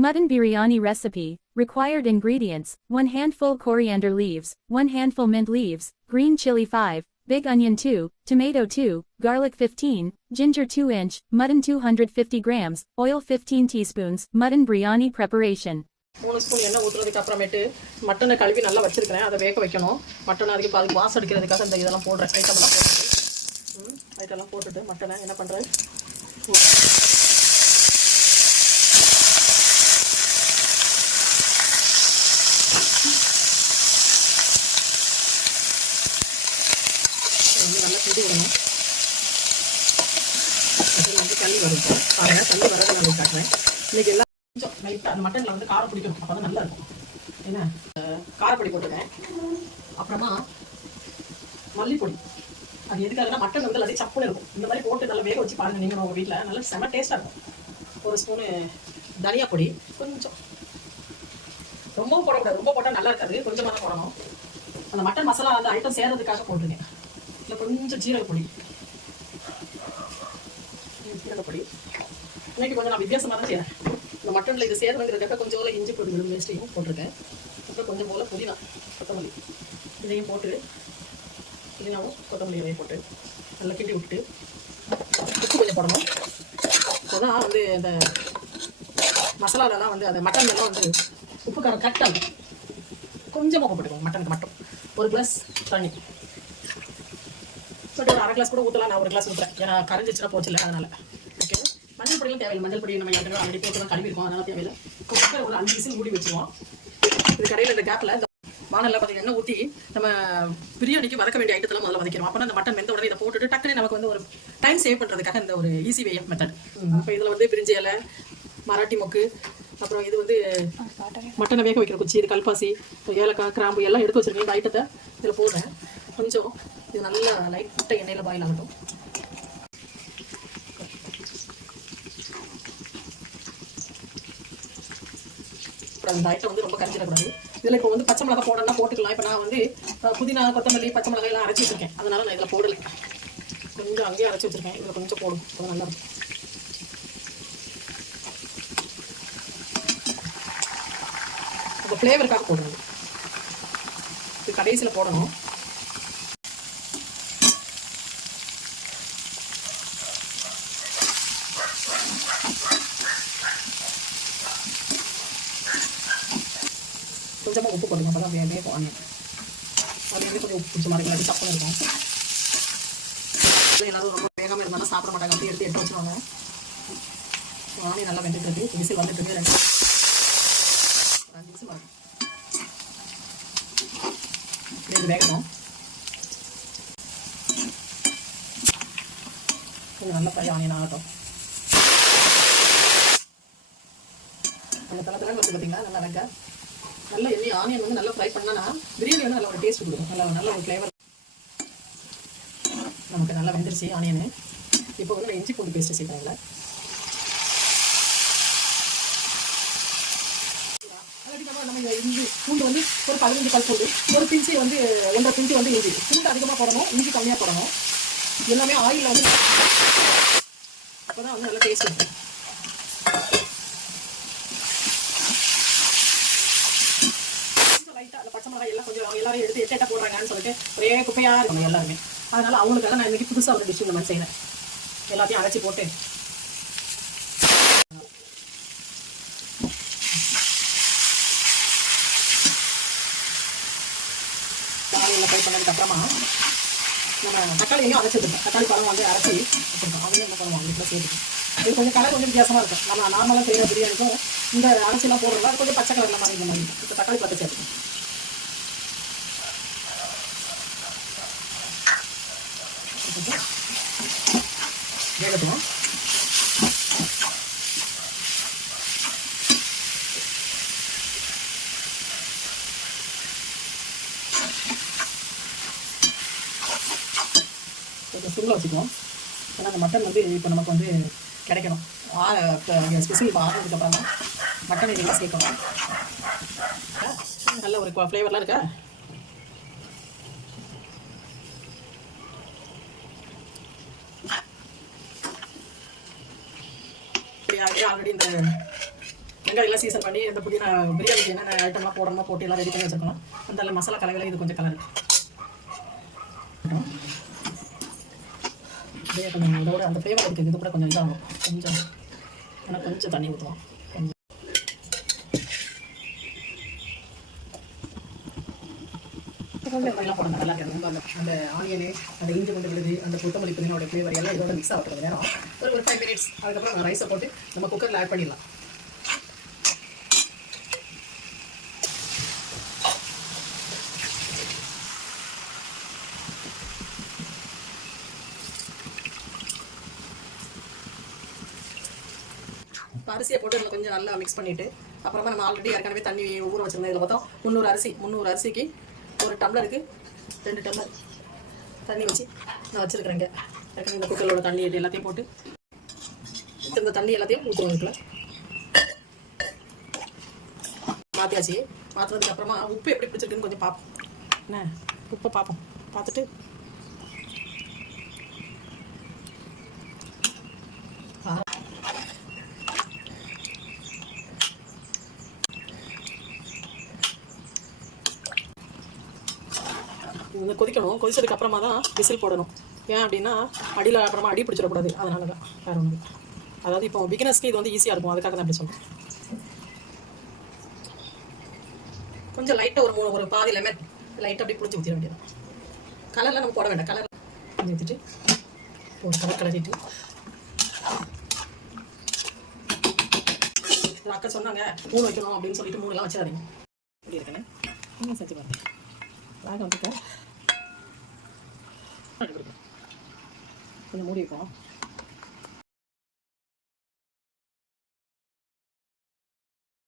Mutton biryani recipe. Required ingredients: 1 handful coriander leaves, 1 handful mint leaves, green chili 5, big onion 2, tomato 2, garlic 15, ginger 2 inch, mutton 250 grams, oil 15 teaspoons. Mutton biryani preparation. 3 spoon எண்ணெய் ஊத்துறதுக்கு அப்புறமேட்டு மட்டனை கழுவி நல்லா வச்சிருக்கேன். அதை வேக வைக்கணும். மட்டன் அதுக்கு வாசம் அடிக்கிறதுக்காக இந்த இதெல்லாம் போடுறேன். ஐட்டம்லாம் போட்டுட்டு மட்டனை என்ன பண்ணுறேன், நல்லா கிண்டி விடணும். அது தண்ணி வரும். பாருங்கள், தண்ணி வரதை நான் காட்டுறேன். இன்றைக்கி எல்லாம் கொஞ்சம் லைட்டாக அந்த மட்டனில் வந்து காரம் பிடிக்கணும். அப்போ தான் நல்லா இருக்கும். என்ன காரப்பொடி போட்டிருக்கேன். அப்புறமா மல்லிப்பொடி. அது எதுக்காகனா மட்டன் வந்து நல்லா சப்புன்னு இருக்கும். இந்த மாதிரி போட்டு நல்லா வேக வச்சு பாருங்கள். நீங்கள் உங்கள் வீட்டில் நல்லா செம்ம டேஸ்ட்டாக இருக்கும். 1 ஸ்பூனு தனியா பொடி, கொஞ்சம், ரொம்பவும் போடக்கூடாது. ரொம்ப போட்டால் நல்லா இருக்காது. கொஞ்சமாக தான் போடணும். அந்த மட்டன் மசாலா அந்த ஐட்டம் சேர்றதுக்காக போட்டிருக்கேன். இல்லை கொஞ்சம் ஜீரகப்பொடி. ஜீரகப்பொடி இன்னைக்கு கொஞ்சம் நான் வித்தியாசமாக தான் செய்கிறேன். இந்த மட்டனில் இது சேர்றதுங்கிறதுக்காக கொஞ்சம் போல் இஞ்சி பொடி வேஸ்ட்டையும் போட்டிருக்கேன். அப்புறம் கொஞ்சம் போல் புதினா, கொத்தமல்லி இதையும் போட்டு, புதினாவும் கொத்தமல்லியையும் போட்டு நல்லா கிண்டி விட்டுட்டு உப்பு கொஞ்சம் போடணும். அப்போதான் வந்து இந்த மசாலாலெல்லாம் வந்து அந்த மட்டன்லாம் வந்து உப்பு காரம் கரெக்டாக இருக்கும். கொஞ்சமாக உப்பு போட்டுக்கோங்க மட்டனுக்கு மட்டும். 1 கிளாஸ் தண்ணி பட் ஒரு 1/2 கிளாஸ் கூட ஊற்றலாம். நான் 1 கிளாஸ் ஊற்றுறேன். ஏன்னா கரைஞ்சிச்சுன்னா போச்சில்லை, அதனால். ஓகே, மஞ்சள் பொடியெல்லாம் தேவையில்லை. மஞ்சள் பொடி நம்ம ஏற்கனவே ஆல்ரெடி போட்டு தான் கழுவி இருக்கோம், அதனால் தேவையில்லை. குக்கர் ஒரு 5 விசில் மூடி வச்சுருவோம். இது கடையில் இந்த கேப்பில் இந்த வானலில் பார்த்தீங்கன்னா எண்ணெய் ஊற்றி நம்ம பிரியாணிக்கு வதக்க வேண்டிய ஐட்டத்தெல்லாம் முதல்ல வதக்கிறோம். அப்போ அந்த மட்டன் வெந்த உடனே இதை போட்டுட்டு டக்குனு நமக்கு வந்து ஒரு டைம் சேவ் பண்ணுறதுக்காக இந்த ஒரு ஈஸி வே மெத்தட். இப்போ இதில் வந்து பிரிஞ்சி இலை, மராட்டி மொக்கு, அப்புறம் இது வந்து மட்டனை வேக வைக்கிற குச்சி, இது கல்பாசி, ஏலக்காய், கிராம்பு எல்லாம் எடுத்து வச்சுருக்கேன். இந்த ஐட்டத்தை இதில் போடுறேன். கொஞ்சம் இது நல்லா லைட்டாக எண்ணெயில் பாயில் ஆகட்டும். அப்புறம் இந்த ஐட்டம் வந்து ரொம்ப கரைஞ்சிடக்கூடாது. இதில் இப்போ வந்து பச்சை மிளகா போடணும்னா போட்டுக்கலாம். இப்போ நான் வந்து புதினா, கொத்தமல்லி, பச்சை மிளகாய் எல்லாம் அரைச்சி வச்சுருக்கேன். அதனால் நான் இதில் போடலை. கொஞ்சம் அங்கேயே அரைச்சி வச்சுருக்கேன். இதில் கொஞ்சம் போடும், கொஞ்சம் நல்லாயிருக்கும். அந்த ஃப்ளேவருக்காக போடணும். இது கடைசியில் போடணும். கொஞ்சமாக உப்பு போடுங்க. அப்போ தான் வேக ஆனியன் அது வந்து கொஞ்சம் உப்பு பிடிச்ச மாதிரி இருக்கும். சப்பம் இருக்கும். எல்லோரும் ரொம்ப வேகாமல் இருந்தாலும் சாப்பிட மாட்டாங்க. அப்படி எடுத்து வச்சுருவாங்க. ஆனியன் நல்லா வெந்துட்டு விசில் வந்துட்டு 2 விசில் வரும். அப்படியே இது வேகணும். கொஞ்சம் நல்லா ஃப்ரை ஆனியன் ஆகட்டும். அந்த தளத்தில் வந்து பார்த்தீங்களா நல்லா வெங்க. நல்ல எண்ணெய் ஆனியன் வந்து நல்லா ஃப்ரை பண்ணனா பிரியாணி வந்து நல்ல ஒரு டேஸ்ட் கொடுக்கும். நல்ல ஒரு ஃப்ளேவர். நமக்கு நல்லா வெந்துருச்சு ஆனியனு. இப்போ வந்து நான் இஞ்சி பூண்டு பேஸ்ட்டு சேர்க்குறேன். அதுக்கப்புறம் நம்ம இஞ்சி பூண்டு வந்து ஒரு 15 பல் பூண்டு, ஒரு பிஞ்சு வந்து 1.5 பிஞ்சு வந்து இஞ்சி. பூண்டு அதிகமாக போடணும், இஞ்சி கம்மியாக போடணும். எல்லாமே ஆயிலில் வந்து அப்போ தான் வந்து நல்லா டேஸ்ட் இருக்கும். பச்சை மிளகாய் எல்லாம் கொஞ்சம் எல்லாரும் எடுத்து எட்டா போடுறாங்கன்னு சொல்லிட்டு ஒரே குப்பையாக இருக்கணும் எல்லாருமே. அதனால் அவங்களுக்காக நான் இன்றைக்கி புதுசாக ஒரு டிஷ் இந்த மாதிரி செய்கிறேன். எல்லாத்தையும் அரைச்சி போட்டு ஆனியனில் ஃப்ரை பண்ணதுக்கப்புறமா நம்ம தக்காளியையும் அரைச்சி வச்சுருக்கோம். தக்காளி பழம் வந்து அரைச்சி வச்சுருக்கோம். அதையும் என்ன பண்ணுவோம் வீட்டில் சேர்த்துக்கோம். இது கொஞ்சம் கலர் கொஞ்சம் வித்தியாசமாக இருக்கும். நம்ம நார்மலாக செய்கிற பிரியாணிக்கும் இந்த அரைச்சிலாம் போடுறதா அது கொஞ்சம் பச்சை கலரில் மாதிரி இந்த மாதிரி. இப்போ தக்காளி பழத்தை சேர்த்துக்கோம். வேகட்டும். கொஞ்சம் சிம்மில் வச்சுக்குவோம். ஏன்னா அந்த மட்டன் வந்து இப்போ நமக்கு வந்து கிடைக்கணும். ஸ்பெஷல் இப்போ ஆறுனதுக்கப்புறம் தான் மட்டன் இதெல்லாம் சேர்க்கணும். நல்ல ஒரு ஃப்ளேவர்லாம் இருக்கா. ஆல்ரெடி இந்த வெங்காயம் சீசன் பண்ணி இந்த புதினா பிரியாணிக்கு என்னென்ன ஐட்டம்லாம் போடணுமா போட்டு எல்லாம் ரெடி பண்ணி வச்சுருக்கோம். அந்த மசாலா கலவையில் இது கொஞ்சம் கலர் அப்படியே கொஞ்சம் இதோட அந்த ஃப்ளேவர் இருக்குது. இது கூட கொஞ்சம் இதாகும். கொஞ்சம் ஆனால் கொஞ்சம் தண்ணி ஊற்றுவோம். எல்லாம் போடணும் நல்லா இருக்கும். ரொம்ப அந்த ஆனியனு அந்த இஞ்சி கொண்டு விழுது அந்த கொத்தமல்லி புதினோட ஃப்ளேவர் எல்லாம் இதோட மிக்ஸ் ஆகிறது நேரம் ஒரு 5 மினிட்ஸ். அதுக்கப்புறம் ரைஸை போட்டு நம்ம குக்கரில் ஆட் பண்ணிடலாம். அரிசியை போட்டு இதில் கொஞ்சம் நல்லா மிக்ஸ் பண்ணிவிட்டு அப்புறமா நம்ம ஆல்ரெடி ஏற்கனவே தண்ணி ஊற வச்சுருந்தோம். இதில் மொத்தம் 300 அரிசிக்கு ஒரு டம்ளருக்கு 2 டம்ளர் தண்ணி வச்சு நான் வச்சுருக்கிறேங்க. ஏற்கனவே இந்த குக்கரோட தண்ணி எல்லாத்தையும் போட்டு இந்த தண்ணி எல்லாத்தையும் ஊற்றுவோம். இதுக்குள்ள மாற்றியாச்சு. மாற்றினதுக்கு அப்புறமா உப்பு எப்படி பிடிச்சிருக்குன்னு கொஞ்சம் பார்ப்போம். என்ன உப்பை பார்ப்போம். பார்த்துட்டு இந்த கொதிக்கணும். கொதிச்சதுக்கு அப்புறமா தான் விசில் போடணும். ஏன் அப்படின்னா அடியில் அப்புறமா அடி பிடிச்சிடக்கூடாது. அதனால தான் வேறு ஒன்று. அதாவது இப்போ பிகினர்ஸ்க்கு இது வந்து ஈஸியாக இருக்கும். அதுக்காக தான் அப்படி சொல்கிறேன். கொஞ்சம் லைட்டாக ஒரு பாதி லெமன் லைட்டாக அப்படி பிடிச்சி ஊற்றிட வேண்டியது. கலரில் நம்ம போட வேண்டாம். கலர் ஊற்றிட்டு ஒரு கலரிட்டு அக்கா சொன்னாங்க 3 வைக்கணும் அப்படின்னு சொல்லிட்டு 3 வச்சிடாதீங்க. இப்படி இருக்குன்னு இன்னும் செஞ்சு பார்த்தேன். வேக வந்துட்டேன். கொஞ்சம் மூடி வைப்போம்.